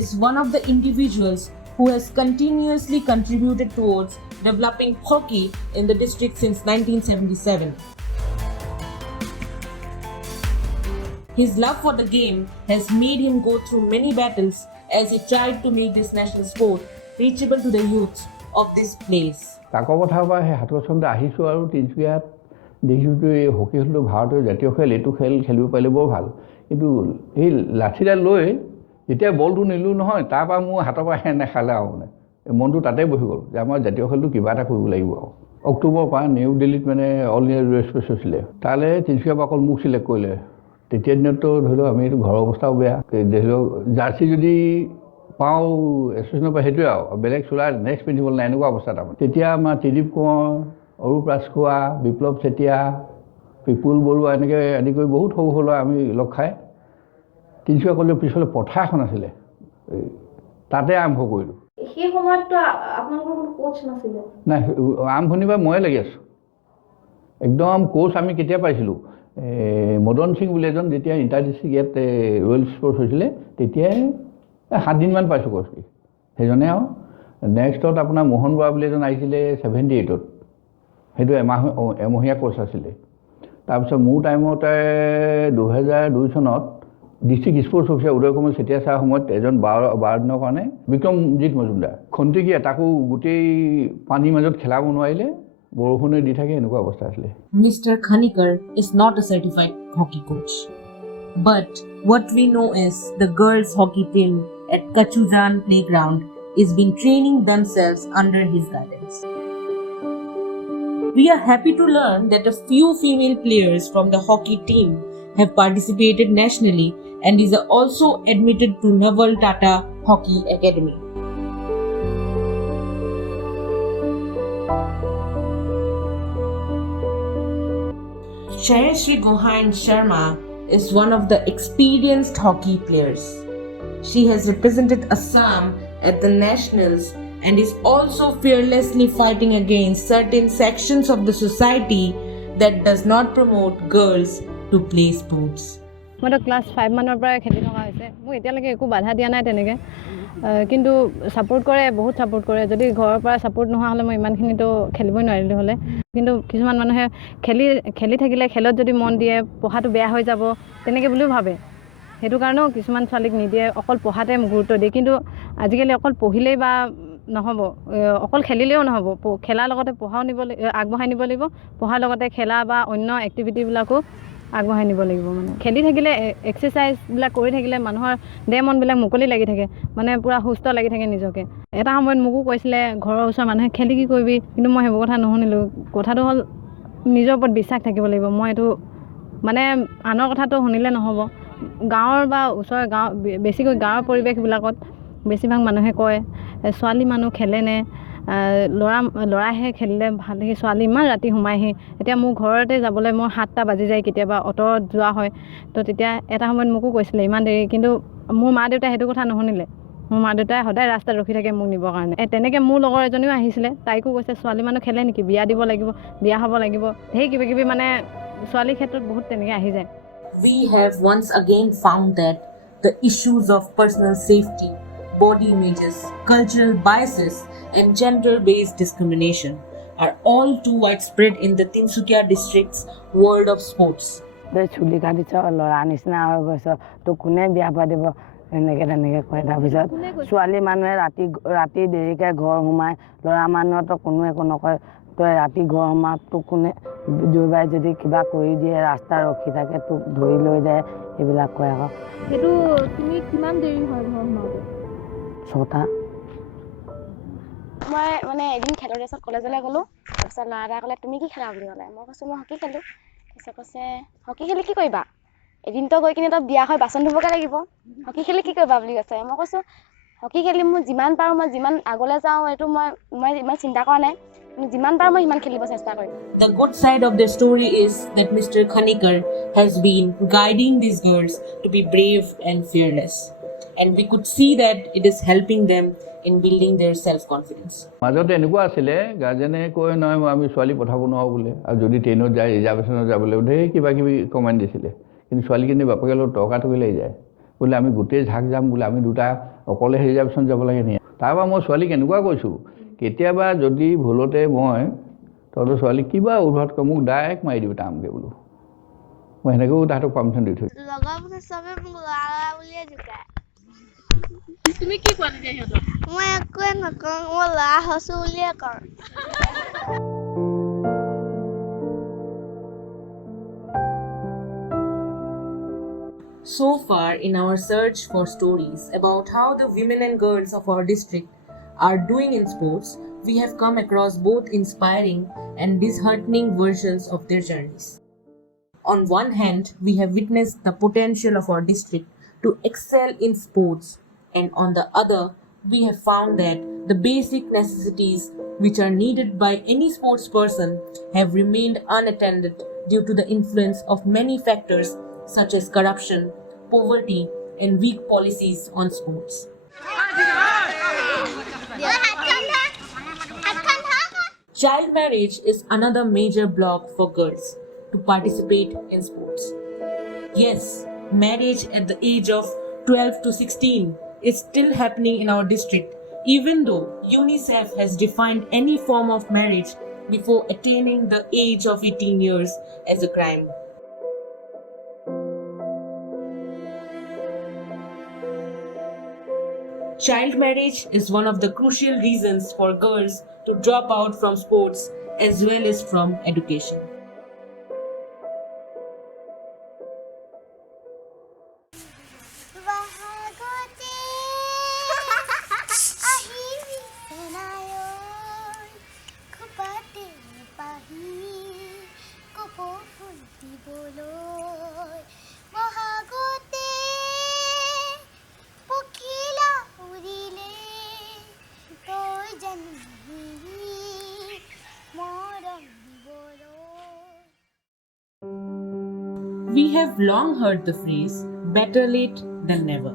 is one of the individuals who has continuously contributed towards developing hockey in the district since 1977. His love for the game has made him go through many battles as he tried to make this national sport reachable to the youths of this place. কাকপথাৰৰ পৰা সেই হাতকচমতে আহিছোঁ আৰু তিনিচুকীয়াত দেখিছোঁ এই হকী খেলটো ভাৰতৰ জাতীয় খেল এইটো খেল খেলিব পাৰিলে বৰ ভাল কিন্তু এই লাঠিডাল লৈ যেতিয়া বলটো নিলোঁ নহয় তাৰপৰা মোৰ হাতৰ পৰা নেখালে আৰু মানে মনটো তাতে বহি গ'ল যে আমাৰ জাতীয় খেলটো কিবা এটা কৰিব লাগিব আৰু অক্টোবৰৰ পৰা নিউ দিল্লীত মানে অল ইণ্ডিয়া ৰেচপেচ হৈছিলে তালৈ তিনিচুকীয়াৰ পৰা অকল মোক চিলেক্ট কৰিলে তেতিয়া দিনততো ধৰি লওক আমি এইটো ঘৰৰ অৱস্থাও বেয়া ধৰি লওক জাৰ্চি যদি পাওঁ এছ'চিয়েশ্যনৰ পৰা সেইটোৱে আৰু বেলেগ চোলা নেক্সট পিন্ধিবলৈ নাই এনেকুৱা অৱস্থা তাৰমানে তেতিয়া আমাৰ ত্ৰিদীপ কোঁৱৰ অৰূপ ৰাজখোৱা বিপ্লৱ চেতিয়া পিপুল বৰুৱা এনেকৈ আদি কৰি বহুত সৰু সৰু আমি লগ খাই তিনিচুকীয়া কলেজৰ পিছফালে পথাৰ এখন আছিলে তাতে আৰম্ভ কৰিলোঁ সেই সময়ততো আপোনালোকৰ কোনো কোচ নাছিলে নাই আৰম্ভণিৰ পৰা ময়ে লাগি আছোঁ একদম কোচ আমি কেতিয়া পাইছিলোঁ মদন সিং বুলি এজন যেতিয়া ইণ্টাৰ ডিষ্ট্ৰিক্ট ইয়াত ৰয়েল স্পৰ্টছ হৈছিলে তেতিয়াই 7 দিনমান পাইছোঁ কোচ সেইজনে আৰু নেক্সটত আপোনাৰ মোহন বৰা বুলি এজন আহিছিলে 78ত সেইটো এমহীয়া কোচ আছিলে তাৰপিছত মোৰ টাইমতে 2002 চনত ডিষ্ট্ৰিক্ট স্পৰ্টছ অফিচাৰ উদয় কুমাৰ চেতিয়া ছাৰৰ সময়ত এজন 12 দিনৰ কাৰণে বিক্ৰমজিৎ মজুমদাৰ খন্তেকীয়া তাকো গোটেই পানীৰ মাজত খেলাব নোৱাৰিলে বৰষুণে দি থাকে এনেকুৱা অৱস্থা আছিলে Mr. Khanikar is not a certified hockey coach, but what we know is the girls hockey team at Kachuzan playground is been training themselves under his guidance. We are happy to learn that a few female players from the hockey team have participated nationally and is also admitted to Naval Tata Hockey Academy. Shayashri Gohain Sharma is one of the experienced hockey players. She has represented Assam at the nationals and is also fearlessly fighting against certain sections of the society that does not promote girls to play sports. মইতো ক্লাছ 5 মানৰ পৰাই খেলি থকা হৈছে মোক এতিয়ালৈকে একো বাধা দিয়া নাই তেনেকৈ কিন্তু ছাপোৰ্ট কৰে বহুত ছাপোৰ্ট কৰে যদি ঘৰৰ পৰা ছাপোৰ্ট নোহোৱা হ'লে মই ইমানখিনিতো খেলিবই নোৱাৰিলোঁ হ'লে কিন্তু কিছুমান মানুহে খেলি থাকিলে খেলত যদি মন দিয়ে পঢ়াটো বেয়া হৈ যাব তেনেকৈ বুলিও ভাবে সেইটো কাৰণেও কিছুমান ছোৱালীক নিদিয়ে অকল পঢ়াতে গুৰুত্ব দিয়ে কিন্তু আজিকালি অকল পঢ়িলেই বা নহ'ব অকল খেলিলেও নহ'ব খেলাৰ লগতে পঢ়াও আগবঢ়াই নিব লাগিব পঢ়াৰ লগতে খেলা বা অন্য এক্টিভিটিবিলাকো আগবঢ়াই নিব লাগিব মানে খেলি থাকিলে এক্সাৰচাইজবিলাক কৰি থাকিলে মানুহৰ দেহ মনবিলাক মুকলি লাগি থাকে মানে পূৰা সুস্থ লাগি থাকে নিজকে এটা সময়ত মোকো কৈছিলে ঘৰৰ ওচৰৰ মানুহে খেলি কি কৰিবি কিন্তু মই সেইবোৰ কথা নুশুনিলোঁ কথাটো হ'ল নিজৰ ওপৰত বিশ্বাস থাকিব লাগিব মই এইটো মানে আনৰ কথাটো শুনিলে নহ'ব গাঁৱৰ বা ওচৰৰ বেছিকৈ গাঁৱৰ পৰিৱেশবিলাকত বেছিভাগ মানুহে কয় ছোৱালী মানুহ খেলেনে ল'ৰাহে খেলিলে ভাল দেখি ছোৱালী ইমান ৰাতি সোমাইহি এতিয়া মোৰ ঘৰতে যাবলৈ মোৰ 7টা বাজি যায় কেতিয়াবা অ'টত যোৱা হয় তো তেতিয়া এটা সময়ত মোকো কৈছিলে ইমান দেৰি কিন্তু মোৰ মা দেউতাই সেইটো কথা নুশুনিলে মোৰ মা দেউতাই সদায় ৰাস্তাত ৰখি থাকে মোক নিবৰ কাৰণে তেনেকৈ মোৰ লগৰ এজনীও আহিছিলে তাইকো কৈছে ছোৱালী মানুহ খেলে নেকি বিয়া দিব লাগিব বিয়া হ'ব লাগিব সেই কিবাকিবি মানে ছোৱালীৰ ক্ষেত্ৰত বহুত তেনেকৈ আহি যায় We have once again found that the issues of personal safety, body images, cultural biases, and gender-based discrimination are all too widespread in the Tinsukia district's world of sports. চুলি কাটিছ ল'ৰা নিচিনা হৈ গৈছ তো কোনে বিয়া পাতিব এনেকৈ তেনেকৈ কয় তাৰপিছত ছোৱালী মানুহে ৰাতি দেৰিকৈ ঘৰ সোমাই ল'ৰা মানুহতো কোনো একো নকয় তই ৰাতি ঘৰ সোমাই তোক কোনে দুবাই যদি কিবা কৰি দিয়ে ৰাস্তা ৰখি থাকে তোক ধৰি লৈ যায় এইবিলাক কয় আকৌ সেইটো তুমি কিমান দেৰি হয় ঘৰ সোমাওঁতে 6টা মই মানে এদিন খেলৰ ড্ৰেছত কলেজলৈ গ'লোঁ তাৰপিছত ল'ৰা এটাই ক'লে তুমি কি খেলা বুলি ক'লে মই কৈছোঁ মই হকী খেলোঁ তাৰপিছত কৈছে হকী খেলি কি কৰিবা এদিনতো গৈ কিনে তই বিয়া হৈ বাচন ধুবগৈ লাগিব হকী খেলি কি কৰিবা বুলি কৈছে মই কৈছোঁ হকী খেলি মোৰ যিমান পাৰোঁ মই যিমান আগলৈ যাওঁ এইটো মই ইমান চিন্তা কৰা নাই যিমান পাৰোঁ মই সিমান খেলিব চেষ্টা কৰিম The good side of the story is that Mr. Khanikar has been guiding these girls to be brave and fearless. And we could see that it is helping them in building their self-confidence. মাজতে এনেকুৱা আছিলে গাৰ্জেনে কয় নহয় আমি ছোৱালী পঠাব নোৱাৰোঁ বোলে আৰু যদি ট্ৰেইনত যায় ৰিজাৰ্ভেশ্যনত যাবলৈ ঢেৰ কিবা কিবি কমেণ্ট দিছিলে কিন্তু ছোৱালীখিনি বাপেকে লগত টকাটো লৈ যায় বোলে আমি গোটেই ঝাক যাম বোলে আমি দুটা অকলে ৰিজাৰ্ভেশ্যন যাব লাগে নিয়ে তাৰপৰা মই ছোৱালীক এনেকুৱা কৈছোঁ কেতিয়াবা যদি ভুলতে মই তহঁতৰ ছোৱালী কিবা উদ্ভট কৈ মোক ডাইৰেক্ট মাৰি দিবি টামকৈ বোলো মই সেনেকৈও তাহাঁতক পাৰ্মিশ্যন দি থৈছোঁ লগৰবোৰে চবে মোক ল'ৰা বুলিয়ে জোকায় তুমি কি কোৱা তেতিয়া সিহঁতক মই একোৱে নকওঁ মই ল'ৰা হৈছোঁ বুলিয়ে কওঁ So far, in our search for stories about how the women and girls of our district are doing in sports, we have come across both inspiring and disheartening versions of their journeys. On one hand, we have witnessed the potential of our district to excel in sports, and on the other, we have found that the basic necessities which are needed by any sports person have remained unattended due to the influence of many factors such as corruption, poverty, and weak policies on sports. Child marriage is another major block for girls to participate in sports. Yes, marriage at the age of 12 to 16 is still happening in our district, even though UNICEF has defined any form of marriage before attaining the age of 18 years as a crime. Child marriage is one of the crucial reasons for girls to drop out from sports as well as from education. We have long heard the phrase, better late than never.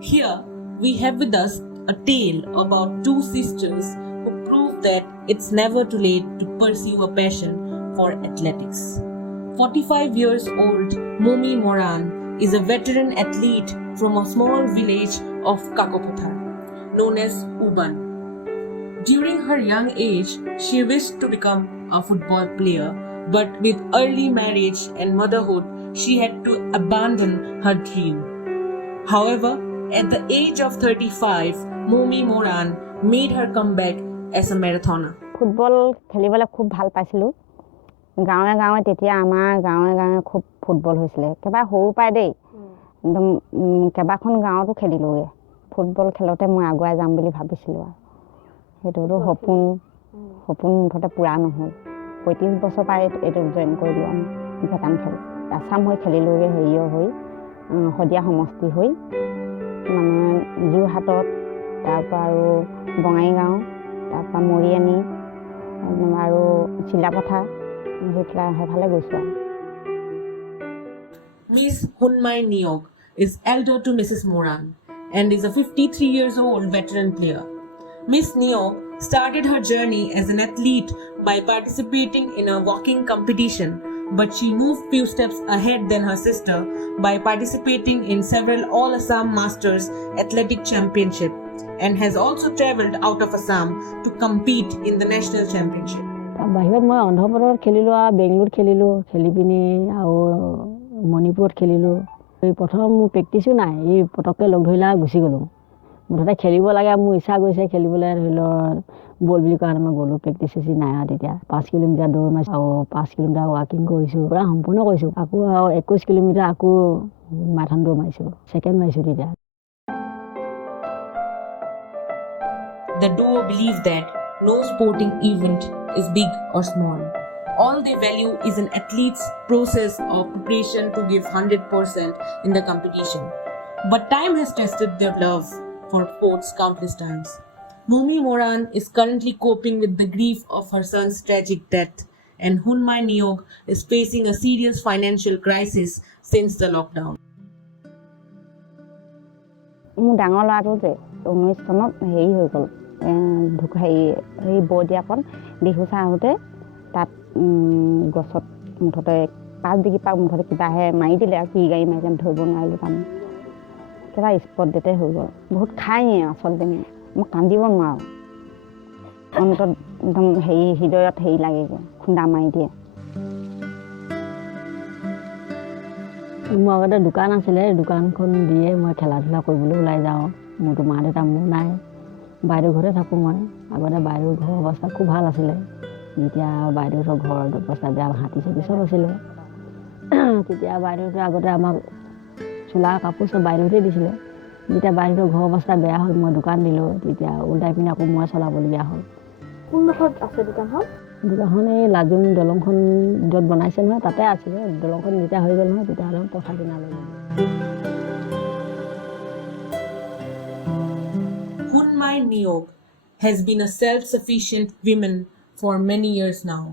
Here, we have with us a tale about two sisters who prove that it's never too late to pursue a passion for athletics. 45 years old Momi Moran is a veteran athlete from a small village of Kakupathar, known as Uban. During her young age, she wished to become a football player, but with early marriage and motherhood, she had to abandon her dream. However, at the age of 35, Momi Moran made her comeback as a marathoner. Football খেলিবলৈ খুব ভাল পাইছিলোঁ গাঁৱে গাঁৱে তেতিয়া আমাৰ গাঁৱে গাঁৱে খুব ফুটবল হৈছিলে একেবাৰে সৰু পাই দেই একদম কেইবাখন গাঁৱতো খেলিলোঁগৈ ফুটবল খেলতে মই আগুৱাই যাম বুলি ভাবিছিলোঁ আৰু সেইটোতো সপোন মুঠতে পূৰা নহ'ল 35 বছৰ পাই এইটো জইন কৰিলোঁ আমি ভেটান খেল আছাম হৈ খেলিলোঁগৈ হেৰিও হৈ শদিয়া সমষ্টি হৈ মানে যোৰহাটত তাৰপৰা আৰু বঙাইগাঁও তাৰপৰা মৰিয়ানী আৰু চিলাপথাৰ সেইফালে গৈছোঁ আৰু Miss Hunmai Neok is elder to Mrs. Moran and is a 53 years old veteran player. Miss Neok started her journey as an athlete by participating in a walking competition, but she moved few steps ahead than her sister by participating in several All Assam Masters Athletic Championship and has also travelled out of Assam to compete in the national championship. বাহিৰত মই অন্ধ্ৰপ্ৰদেশত খেলিলোঁ আৰু বেংগলোৰত খেলিলোঁ খেলি পিনি আৰু মণিপুৰত খেলিলোঁ এই প্ৰথম মোৰ প্ৰেক্টিছো নাই এই পটককৈ লগ ধৰিলে গুচি গ'লোঁ মুঠতে খেলিব লাগে মোৰ ইচ্ছা গৈছে খেলিবলৈ ধৰি লওক বল বুলি কাৰণে মই গ'লোঁ প্ৰেক্টিচ চেচি নাই আৰু তেতিয়া 5 কিলোমিটাৰ দৌৰ মাৰিছোঁ আৰু 5 কিলোমিটাৰ ৱাকিং কৰিছোঁ পূৰা সম্পূৰ্ণ কৰিছোঁ আকৌ আৰু 21 কিলোমিটাৰ আকৌ মাৰাথন দৌৰ মাৰিছোঁ ছেকেণ্ড মাৰিছোঁ তেতিয়া The duo believe that no sporting event is big or small. All they value is an athlete's process of preparation to give 100% in the competition. But time has tested their love for sports countless times. Momi Moran is currently coping with the grief of her son's tragic death, and Hunmai Neok is facing a serious financial crisis since the lockdown. মোৰ ডাঙৰ ল'ৰাটো যে 19 চনত হেৰি হৈ গ'ল হেৰি বৰদিয়াখন বিহু চাই আহোঁতে তাত গছত মুঠতে 5 ডিগ্ৰী পাক মুঠতে কিবাহে মাৰি দিলে আৰু কি গাড়ী মাৰি আমি ধৰিব নোৱাৰিলোঁ তাৰমানে কিবা স্পট ডেটে হৈ গ'ল বহুত খাই আচলতে মই কান্দিব নোৱাৰোঁ অন্তত একদম হেৰি হৃদয়ত হেৰি লাগেগৈ খুন্দা মাৰি দিয়ে মোৰ আগতে দোকান আছিলে দোকানখন দিয়ে মই খেলা ধূলা কৰিবলৈ ওলাই যাওঁ মোৰতো মা দেউতা মোৰ নাই বাইদেউ ঘৰতে থাকোঁ মই আগতে বাইদেউৰ ঘৰৰ অৱস্থা খুব ভাল আছিলে যেতিয়া বাইদেউহঁতৰ ঘৰৰ অৱস্থা বেয়া হাতী চাতি চব আছিলে তেতিয়া বাইদেউহঁতে আগতে আমাক চোলা কাপোৰ চব বাইদেউহঁতে দিছিলে যেতিয়া বাইদেউহঁতৰ ঘৰৰ অৱস্থা বেয়া হ'ল মই দোকান দিলোঁ তেতিয়া ওলাই পিনে আকৌ মই চলাবলগীয়া হ'ল কোনডোখৰত আছে দোকানখন দোকানখন এই লাজুং দলংখন য'ত বনাইছে নহয় তাতে আছিলে দলংখন যেতিয়া হৈ গ'ল নহয় তেতিয়াহ'লে পথাৰ কিনালৈ Hunmai Neok has been a self-sufficient woman for many years now.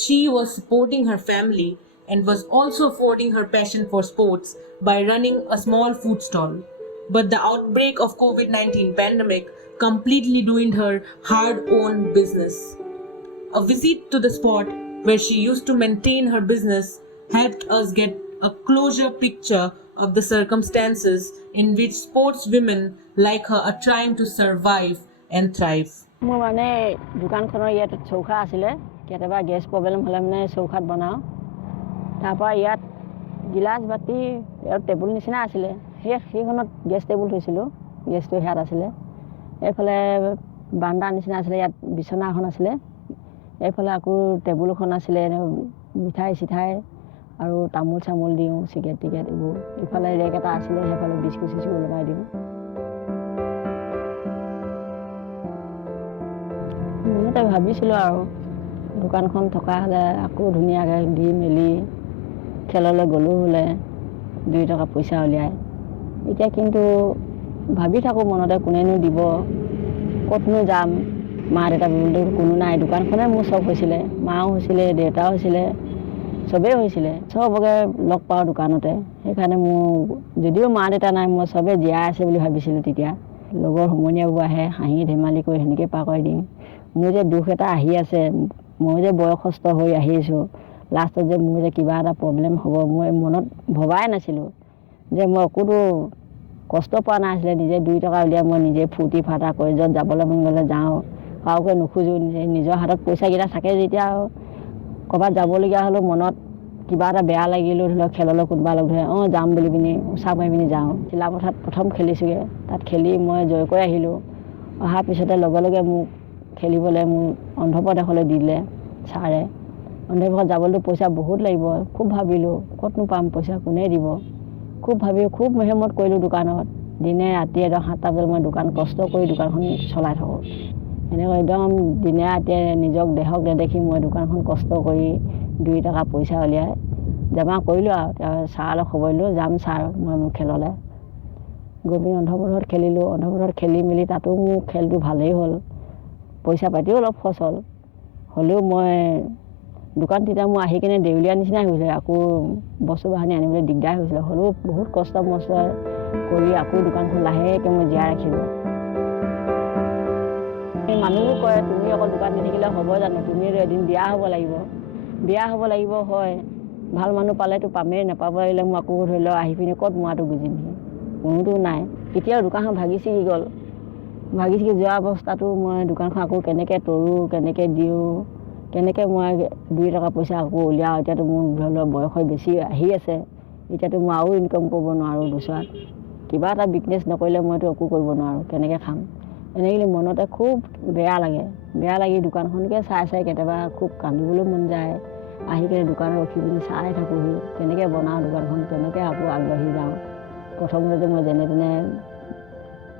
She was supporting her family and was also affording her passion for sports by running a small food stall. But the outbreak of COVID-19 pandemic completely ruined her hard-earned business. A visit to the spot where she used to maintain her business helped us get a closer picture of the circumstances in which sportswomen like her are trying to survive and thrive. মোৰ মানে দোকানখনৰ ইয়াত চৌকা আছিলে কেতিয়াবা গেছ প্ৰব্লেম হ'লে মানে চৌকাত বনাওঁ তাৰপৰা ইয়াত গিলাচ বাতি আৰু টেবুল নিচিনা আছিলে সেইখনত গেছ টেবুল থৈছিলোঁ গেছটো ইয়াত আছিলে এইফালে বান্দা নিচিনা আছিলে ইয়াত বিচনা এখন আছিলে এইফালে আকৌ টেবুল এখন আছিলে মিঠাই চিঠাই আৰু তামোল চামোল দিওঁ চিগেট টিকেট এইবোৰ ইফালে ৰেক এটা আছিলে সেইফালে বিস্কুট চিস্কুট লগাই দিওঁ মনতে ভাবিছিলোঁ আৰু দোকানখন থকা হ'লে আকৌ ধুনীয়াকৈ দি মেলি খেললৈ গ'লোঁ হ'লে 2 টকা পইচা উলিয়াই এতিয়া কিন্তু ভাবি থাকোঁ মনতে কোনেনো দিব ক'তনো যাম মা দেউতা বুলিতো কোনো নাই দোকানখনে মোৰ চব হৈছিলে মাও হৈছিলে দেউতাও হৈছিলে চবেই হৈছিলে চবকে লগ পাওঁ দোকানতে সেইকাৰণে মোৰ যদিও মা দেউতা নাই মই চবেই জীয়াই আছে বুলি ভাবিছিলোঁ তেতিয়া লগৰ সমনীয়াবোৰ আহে হাঁহি ধেমালি কৰি সেনেকৈ পাৰ কৰি দিম মোৰ যে দুখ এটা আহি আছে মই যে বয়সস্থ হৈ আহিছোঁ লাষ্টত যে মোৰ যে কিবা এটা প্ৰব্লেম হ'ব মই মনত ভবাই নাছিলোঁ যে মই একোতো কষ্ট পোৱা নাছিলে, নিজে 2 টকা উলিয়াই মই নিজে ফূৰ্তি ফাৰ্তা কৰি য'ত যাবলৈ মন গ'লে যাওঁ, কাৰোকে নোখোজো। নিজৰ হাতত পইচাকেইটা থাকে যেতিয়া ক'ৰবাত যাবলগীয়া হ'লেও মনত কিবা এটা বেয়া লাগিলেও ধৰি লওক খেললৈ কোনোবা লগ ধৰে, যাম বুলি পিনি উৎসাহ মাৰি পিনি যাওঁ। চিলাপথাৰত প্ৰথম খেলিছোঁগৈ, তাত খেলি মই জয় কৰি আহিলোঁ। অহাৰ পিছতে লগে লগে মোক খেলিবলৈ মোক অন্ধ্ৰপ্ৰদেশলৈ দিলে ছাৰে। অন্ধ্ৰপ্ৰদেশত যাবলৈতো পইচা বহুত লাগিব। খুব ভাবিলোঁ ক'তনো পাম পইচা, কোনে দিব। খুব ভাবি খুব মেহনত কৰিলোঁ দোকানত, দিনে ৰাতিয়ে একদম 7টা বজাত মই দোকান কষ্ট কৰি দোকানখন চলাই থাকোঁ। এনেকৈ একদম দিনে ৰাতিয়ে নিজক দেহক নেদেখি মই দোকানখন কষ্ট কৰি 2 টকা পইচা উলিয়াই জমা কৰিলোঁ আৰু ছাৰলৈ খবৰ দিলোঁ, যাম ছাৰ মই মোৰ খেললৈ। গৈ পিনি অন্ধ্ৰপ্ৰদেশত খেলিলোঁ। অন্ধ্ৰপ্ৰদেশত খেলি মেলি তাতো মোৰ খেলটো ভালেই হ'ল, পইচা পাতিও অলপ খৰচ হ'ল। হ'লেও মই দোকান তেতিয়া মোৰ আহি কিনে দেউলীয়া নিচিনাই হৈছিলে, আকৌ বস্তু বাহানি আনিবলৈ দিগদাৰ হৈছিলে। হ'লেও বহুত কষ্ট মষ্ট কৰি আকৌ দোকানখন লাহেকৈ মই জীয়াই ৰাখিলোঁ। মানুহবোৰ কয় তুমি অকল দোকান দি থাকিলে হ'ব জানো, তুমি এদিন বিয়া হ'ব লাগিব। বিয়া হ'ব লাগিব হয়, ভাল মানুহ পালেতো পামেই, নাপাব লাগিলে মই আকৌ ধৰি লওক আহি পিনি ক'ত মৰাটো বুজিমহি, কোনোতো নাই। এতিয়াও দোকানখন ভাগি ছিগি গ'ল। ভাগি ছিগি যোৱা অৱস্থাটো মই দোকানখন আকৌ কেনেকৈ তৰোঁ, কেনেকৈ দিওঁ, কেনেকৈ মই 2 টকা পইচা আকৌ উলিয়াওঁ। এতিয়াতো মোৰ ধৰি লওক বয়স বেছি আহি আছে, এতিয়াতো মই আৰু ইনকাম কৰিব নোৱাৰোঁ দুচৰাত। কিবা এটা বিজনেছ নকৰিলে মইতো একো কৰিব নোৱাৰোঁ, কেনেকৈ খাম। এনেকৈ মনতে খুব বেয়া লাগে। বেয়া লাগি দোকানখনকে চাই চাই কেতিয়াবা খুব কান্দিবলৈ মন যায়। আহি কিনে দোকানত ৰখি পিনি চাই থাকোঁহি, কেনেকৈ বনাওঁ দোকানখন, কেনেকৈ আকৌ আগবাঢ়ি যাওঁ। প্ৰথমতে মই যেনে তেনে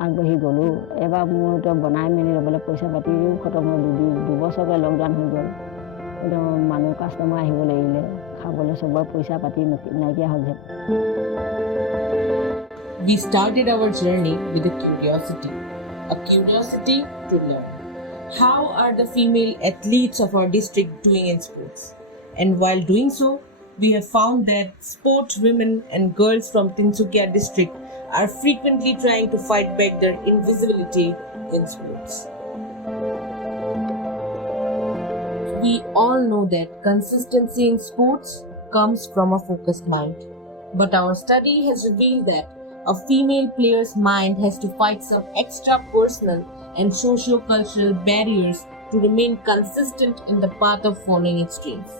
আগবাঢ়ি গ'লোঁ। এবাৰ মোৰ এতিয়া বনাই মেলি ল'বলৈ পইচা পাতিও খতম হ'ল, 2 বছৰকৈ লকডাউন হৈ গ'ল। একদম মানুহ কাষ্টমাৰ আহিব লাগিলে, খাবলৈ চবৰে পইচা পাতি নাইকিয়া হ'ল। We started our journey with a curiosity to learn. How are the female athletes of our district doing in sports? And while doing so, we have found that sportswomen and girls from Tinsukia district are frequently trying to fight back their invisibility in sports. We all know that consistency in sports comes from a focused mind. But our study has revealed that a female player's mind has to fight some extra personal and socio-cultural barriers to remain consistent in the path of following its dreams.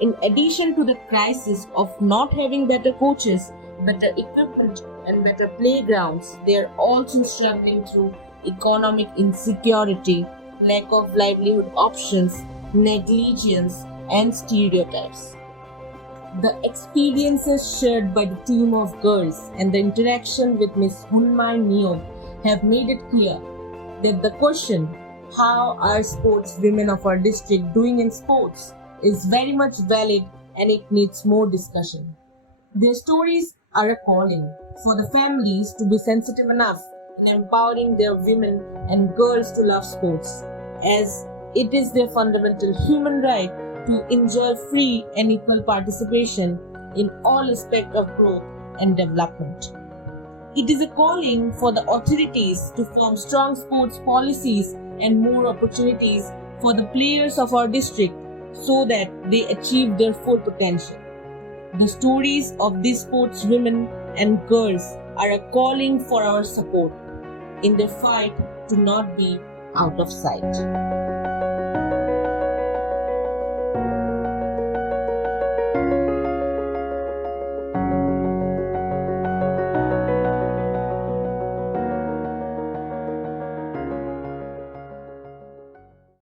In addition to the crisis of not having better coaches, better equipment and better playgrounds, they are also struggling through economic insecurity, lack of livelihood options, negligence and stereotypes. The experiences shared by the team of girls and the interaction with Ms. Hunmai Neom have made it clear that the question, how are sports women of our district doing in sports, is very much valid and it needs more discussion. Their stories are a calling for the families to be sensitive enough in empowering their women and girls to love sports, as it is their fundamental human right to enjoy free and equal participation in all aspects of growth and development. It is a calling for the authorities to form strong sports policies and more opportunities for the players of our district so that they achieve their full potential. The stories of these sports women and girls are a calling for our support in their fight to not be out of sight.